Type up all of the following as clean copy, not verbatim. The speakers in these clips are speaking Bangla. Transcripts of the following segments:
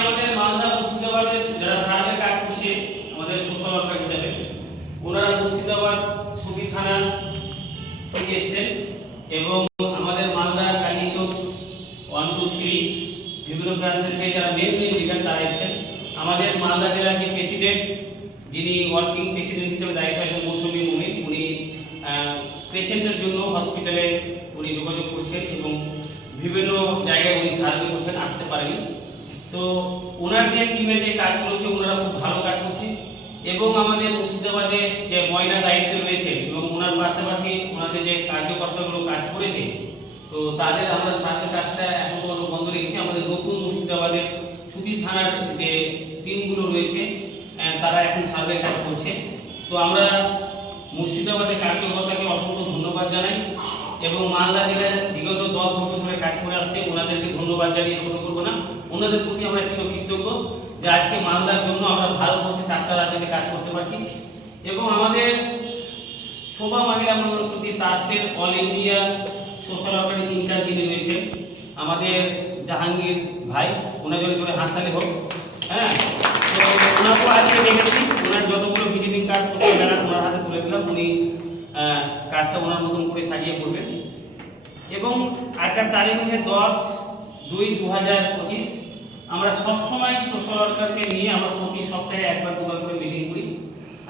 আমাদের মালদা মুর্শিদাবাদের যারা সার্ভে কাজ করছে আমাদের সোশ্যাল ওয়ার্কার হিসাবে, ওনারা মুর্শিদাবাদ সুতি থানা থেকে এসেছেন এবং আমাদের মালদা কালীচক 1, 2, 3 বিভিন্ন প্রান্ত থেকে যারা মেন লিডার তারা এসেছেন। আমাদের মালদা জেলার যে প্রেসিডেন্ট, যিনি ওয়ার্কিং প্রেসিডেন্ট হিসেবে দায়িত্ব আছেন মৌসুমী মুনির, উনি পেশেন্টের জন্য হসপিটালে উনি যোগাযোগ করছেন এবং বিভিন্ন জায়গায় উনি সাহায্য করছেন, আসতে পারেনি। তো ওনার যে টিমের যে কাজগুলো হচ্ছে ওনারা খুব ভালো কাজ করছে এবং আমাদের মুর্শিদাবাদে যে ময়না দায়িত্ব রয়েছে এবং ওনার পাশাপাশি ওনাদের যে কার্যকর্তাগুলো কাজ করেছে, তো তাদের আমরা সাথে কাজটা এখন পর্যন্ত বন্ধ রেখেছি। আমাদের নতুন মুর্শিদাবাদের সুতি থানার যে টিমগুলো রয়েছে তারা এখন সার্ভে কাজ করছে। তো আমরা মুর্শিদাবাদের কার্যকর্তাকে অসংখ্য ধন্যবাদ জানাই এবং মালদা জেলার বিগত 10 বছর ধরে কাজ করে আসছে, ওনাদেরকে ধন্যবাদ জানিয়ে ছোট করবো না। ওনাদের প্রতি আমরা চিরকৃতজ্ঞ যে আজকে মালদার জন্য আমরা ভারতবর্ষে 4টা রাজ্যে কাজ করতে পারছি। এবং আমাদের শোভা মহিলা মঙ্গলসূত্রী ট্রাস্টের অল ইন্ডিয়া সোশ্যাল ওয়ার্কারের ইনচার্জ যিনি রয়েছেন আমাদের জাহাঙ্গীর ভাই, ওনার জন্য জোরে হাততালি হোক। হ্যাঁ, তো ওনাকেও আজকে দেখেছি, ওনার যতগুলো ভিজিটিং কার্ড ওনার হাতে তুলে দিলাম, উনি কাজটা ওনার মতন করে সাজিয়ে করবেন। এবং আজকের তারিখ হচ্ছে 10/2/2025। আমরা সবসময় সোশ্যাল ওয়ার্কারকে নিয়ে আমরা প্রতি সপ্তাহে 1-2 বার করে মিটিং করি।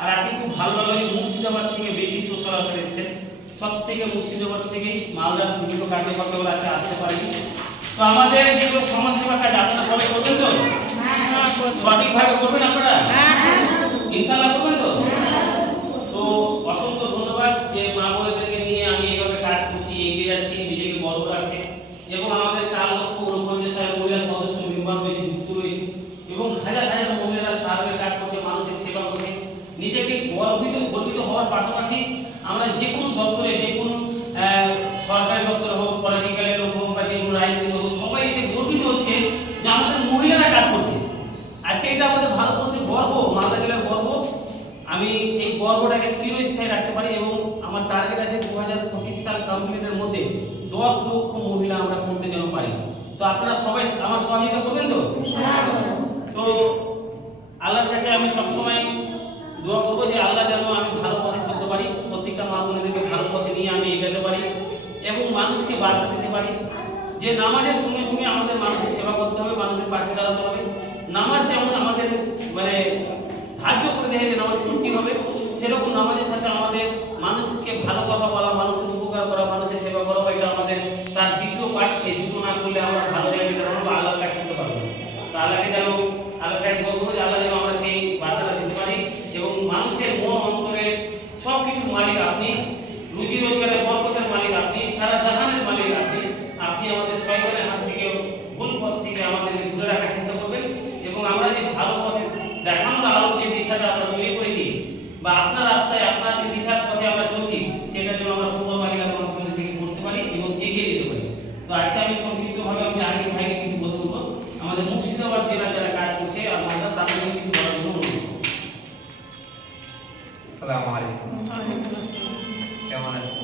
আর আজকে খুব ভালো লাগলো যে মুর্শিদাবাদ থেকে বেশি সোশ্যাল ওয়ার্কার এসেছেন, সব থেকে মুর্শিদাবাদ থেকে মালদার বিভিন্ন কার্যকর্তাগুলো আজকে আসতে পারেনি। তো আমাদের যেগুলো সমাজসেবা কাজ আপনারা সবাই করবেন তো? সঠিকভাবে করবেন আপনারা? ইনশাআল্লাহ করবেন তো? তো অসংখ্য ধন্যবাদ যে মা বোনেদেরকে নিয়ে আমি এইভাবে কাজ করছি, এগিয়ে যাচ্ছি, নিজেকে গর্ব লাগছে। এবং আমাদের 4,49,000 মহিলা সদস্য মেম্বার রয়েছে, যুক্ত রয়েছে এবং হাজার হাজার মহিলারা সার্ভে কাজ করছে, মানুষের সেবা করছে। নিজেকে গর্বিত হওয়ার পাশাপাশি আমরা যে কোনো দপ্তরে, যে কোনো সরকারি দপ্তর হোক, পলিটিক্যালের লোক হোক বা যে কোনো রাজনীতি হোক, সবাই এসে গর্বিত হচ্ছে যে আমাদের মহিলারা কাজ করছে। আজকে এটা আমাদের ভারতবর্ষের গর্ব, মালদা জেলার গর্ব। আমি এই গর্বটাকে চিরস্থায়ী রাখতে পারি এবং আমার টার্গেট আছে 2025 সাল কমপ্লিটের মধ্যে 10 লক্ষ মহিলা আমরা করতে যেন পারি। তো আপনারা সবাই আমার সহযোগিতা করবেন তো? তো আল্লাহর কাছে আমি সবসময় দোয়া করবো যে আল্লাহ যেন আমি ভালো পথে চলতে পারি, প্রত্যেকটা মা বোনেদেরকে ভালো পথে নিয়ে আমি এগোতে পারি এবং মানুষকে বার্তা দিতে পারি যে নামাজের সঙ্গে সঙ্গে আমাদের মানুষের সেবা করতে হবে, মানুষের পাশে দাঁড়াতে হবে। নামাজ যেমন আমাদের ধার্য করে দেয় যে নামাজ পড়তে হবে, সেরকম নামাজের সাথে আমাদের মানুষকে ভালো কথা বলা, মানুষের উপকার করা, মানুষের সেবা করা, এটা আমাদের তার দ্বিতীয় পার্ট। এই দুটো না করলে আমরা ভালো জায়গায় যেতে পারবো, আল্লাহর কাজ করতে পারবো। তো আল্লাহকে যেন আল্লাহর কাছে বলবো যে আল্লাহ যেন আমরা সেই বার্তাটা দিতে পারি এবং মানুষের মন অন্তরের সব কিছুর মালিক আপনি, রুজি রোজগারের বরকতের মালিক আপনি, সারা জাহানের মালিক আপনি। আপনি আমাদের শয়তানের হাত থেকে, ভুল পথ থেকে আমাদেরকে দূরে রাখার চেষ্টা করবেন এবং আমরা যে ভালো পথে দেখানোর আলোর যে দিশাটা আমরা তৈরি করেছি বা আপনার রাস্তায় আপনার যে দিশার পথে আমরা চলছি, সেটার জন্য আমরা সুন্দর মালিকা কর্মসংস্থান থেকে করতে পারি এবং এগিয়ে যেতে পারি। তো আজকে আমি সংক্ষিপ্তভাবে আমি জাহাঙ্গীর ভাইকে কিছু বলতে বলবো, আমাদের মুর্শিদাবাদ জেলার যারা কাজ করছে আমরা তাদের কিছু বলার জন্য অনুরোধ করব। আসসালামু আলাইকুম। কেমন আছেন?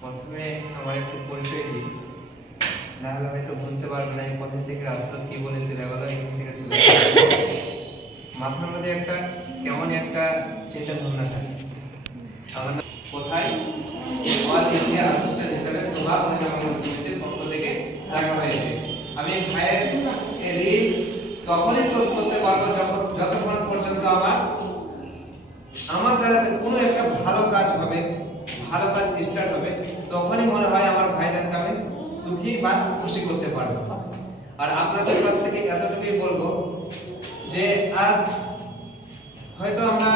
প্রথমে আমার একটু পরিচয় দিই, না হলে হয়তো বুঝতে পারবেন না এই কোথা থেকে আসতো, কি বলে চলে গেল, এখান থেকে চলে গেল। মাথার মধ্যে একটা কেমন একটা চিন্তা ভাবনা থাকে। আমার কোথায় অল ইন্ডিয়া অ্যাসিস্ট্যান্ট হিসেবে শোভা মহিলা মঙ্গল সমিতির পক্ষ থেকে দেখা হয়েছে। আমি ভাইয়ের ঋণ তখনই শোধ করতে পারবো যতক্ষণ পর্যন্ত আমার দ্বারা কোনো একটা ভালো কাজ হবে, ভালো কাজ স্টার্ট হবে, তখনই মনে হয় আমার ভাইদেরকে আমি সুখী বা খুশি করতে পারবো। আর আপনাদের কাছ থেকে এতটুকুই বলবো যে আজ হয়তো আমরা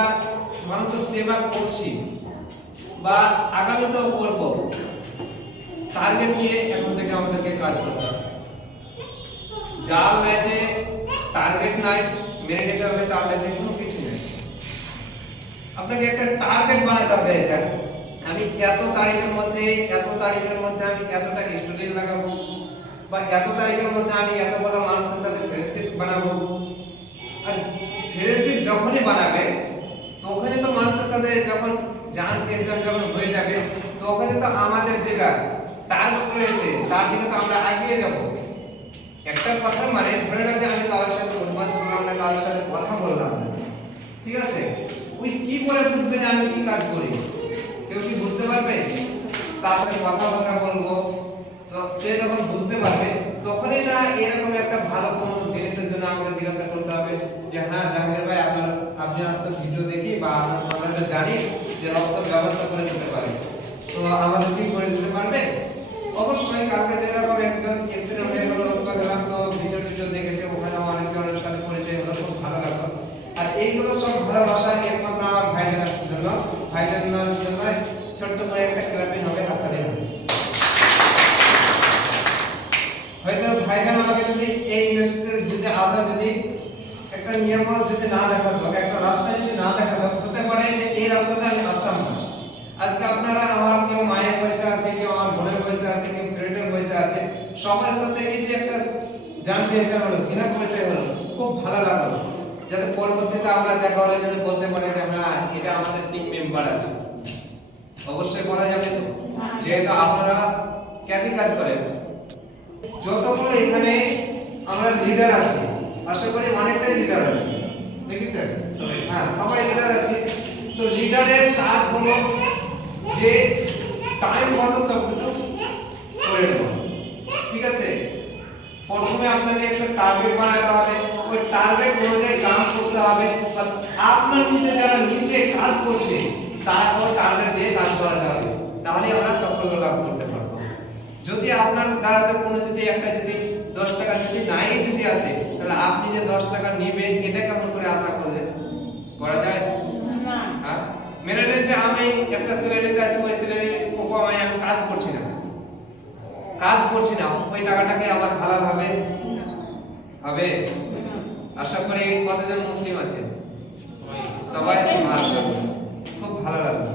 মানুষের সেবা করছি বা আগামীতেও করব, টার্গেট নিয়ে এখন থেকে আমাদেরকে কাজ করতে হবে। যার লাইফে টার্গেট নাই, মেনে নিতে হবে, তার লাইফে কোনো কিছু নেই। আপনাকে একটা টার্গেট বানাতে হবে যে আমি এত তারিখের মধ্যে আমি এতটা স্টুডেন্ট লাগাবো বা এত তারিখের মধ্যে আমি এতগুলো মানুষের সাথে ফ্রেন্ডশিপ বানাবো। আর ফ্রেন্ডশিপ যখনই বানাবে তখনই তো মানুষের সাথে যখন জান ফেরজান যখন হয়ে যাবে তখনই তো আমাদের যেটা টার্গেট রয়েছে তার দিকে তো আমরা এগিয়ে যাব। একটা একটা কথা মানে ধরে নাও যে আমি কারোর সাথে বদমাশ করলাম না, কারোর সাথে কথা বললাম না, ঠিক আছে, ওই কি করে বুঝবে যে আমি কি কাজ করি? কেউ কি বুঝতে পারবে? তার সাথে কথাবার্তা বলবো, তো সে যখন বুঝতে পারবে তখনই না এরকম একটা ভালো কোনো জিনিসের জন্য আমাকে জিজ্ঞাসা করতে হবে যে হ্যাঁ জাহাঙ্গীর ভাই আপনি তো ভিডিও দেখি বা আমরা তো জানি যে রক্ত ব্যবস্থা করে দিতে পারে, তো আমাদের কি করে দিতে পারবে? অবশ্যই কালকে যেরকম একজন অ্যাক্সিডেন্ট হয়ে গেল, রক্ত গেলাম, তো ভিডিও দেখেছে, ওখানে অনেকজনের সাথে পরিচয় হলো, খুব ভালো লাগলো। আর এইগুলো সব ভালোবাসা একমাত্র আমার ভাইদের জন্য, ভাইদের জন্য ছোট্ট করে একটা ক্লাপিং হবে, হাততালি হবে। হয়তো ভাইজান আমাকে যদি এই ইন্ডাস্ট্রিতে যদি আসা যদি একটা নিয়ম যদি না দেখাতো, একটা রাস্তা যদি না দেখাতো, হতে পারে যে এই রাস্তাতে আমি আসতাম না। আজকে আপনারা আমার কেউ মায়ের পয়সা আছে, কেউ আমার বোনের পয়সা আছে, কেউ ফ্রেন্ডের পয়সা আছে, সবার সাথে এই যে একটা জানতে হলো, চেনা পরিচয় হলো, খুব ভালো লাগলো। যাতে পরবর্তীতে আমরা দেখা হলে যাতে বলতে পারি যে হ্যাঁ এটা আমাদের টিম মেম্বার আছে। অবশ্যই বলা যাবে তো, যেহেতু আপনারা খ্যাতি কাজ করেন। যতগুলো এখানে আমরা লিডার আছি, আশা করি অনেকটাই লিডার আছে নাকি স্যার? হ্যাঁ, সবাই লিডার আছে। তো লিডারের কাজ হলো যে টাইম মতো সবকিছু করে নেওয়া, ঠিক আছে? প্রথমে আপনাকে একটা টার্গেট বানাতে হবে, ওই টার্গেট অনুযায়ী কাজ করতে হবে। আপনার নিচে যারা নিচে কাজ করছে তারপর টার্গেট দিয়ে কাজ করাতে হবে, তাহলে আমরা সাফল্য লাভ করতে পারবো। যদি আপনার দ্বারাতে কোনো যদি একটা যদি 10 টাকা যদি নাই যদি আসে, তাহলে আপনি যে 10 টাকা নেবেন এটা কেমন করে আশা করলেন? করা যায় না। হ্যাঁ, মেনে নেন যে আমি একটা স্যালারিতে আছি, ওই স্যালারি কমায় আমি কাজ করছি না, ওই টাকাটাকে আমার হালাল হবে? আশা করি কতজন মুসলিম আছে? সবাই। মাশাআল্লাহ, খুব ভালো লাগলো।